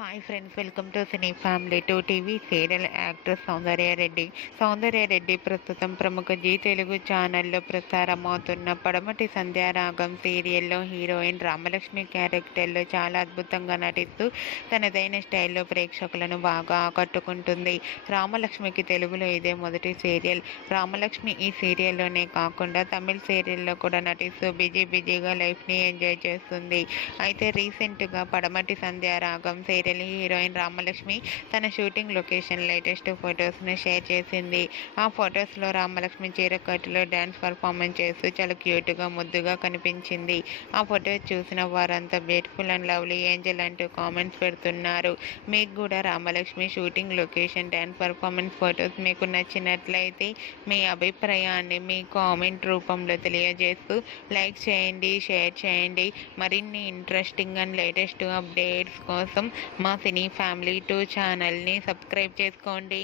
Hi friends, welcome to cine family two TV. Serial actor Soundarya Reddy. Soundarya Reddy ప్రస్తుతం ప్రముఖ G Telugu ఛానల్లో ప్రసారమవుతున్న పడమటి సంధ్యారాగం సీరియల్లో హీరోయిన్ రామలక్ష్మి క్యారెక్టర్లో చాలా అద్భుతంగా నటిస్తూ తనదైన స్టైల్లో ప్రేక్షకులను బాగా ఆకట్టుకుంటుంది. రామలక్ష్మికి తెలుగులో ఇదే మొదటి సీరియల్. రామలక్ష్మి ఈ సీరియల్లోనే కాకుండా తమిళ సీరియల్లో కూడా నటిస్తూ బిజీగా లైఫ్ని ఎంజాయ్ చేస్తుంది. అయితే రీసెంట్గా పడమటి సంధ్యారాగం సీరియల్ హీరోయిన్ రామలక్ష్మి తన షూటింగ్ లొకేషన్ లేటెస్ట్ ఫొటోస్ను షేర్ చేసింది. ఆ ఫొటోస్లో రామలక్ష్మి చీరకట్టులో డ్యాన్స్ పర్ఫార్మెన్స్ చేస్తూ చాలా క్యూట్గా ముద్దుగా కనిపించింది. ఆ ఫొటో చూసిన వారంతా బ్యూటిఫుల్ అండ్ లవ్లీ ఏంజల్ అంటూ కామెంట్స్ పెడుతున్నారు. మీకు కూడా Ramalakshmi shooting location dance performance photos మీకు నచ్చినట్లయితే మీ అభిప్రాయాన్ని మీ కామెంట్ రూపంలో తెలియజేస్తూ లైక్ చేయండి, షేర్ చేయండి. మరిన్ని ఇంట్రెస్టింగ్ అండ్ లేటెస్ట్ అప్డేట్స్ కోసం మా సినీ ఫ్యామిలీ 2 ఛానల్ని సబ్స్క్రైబ్ చేసుకోండి.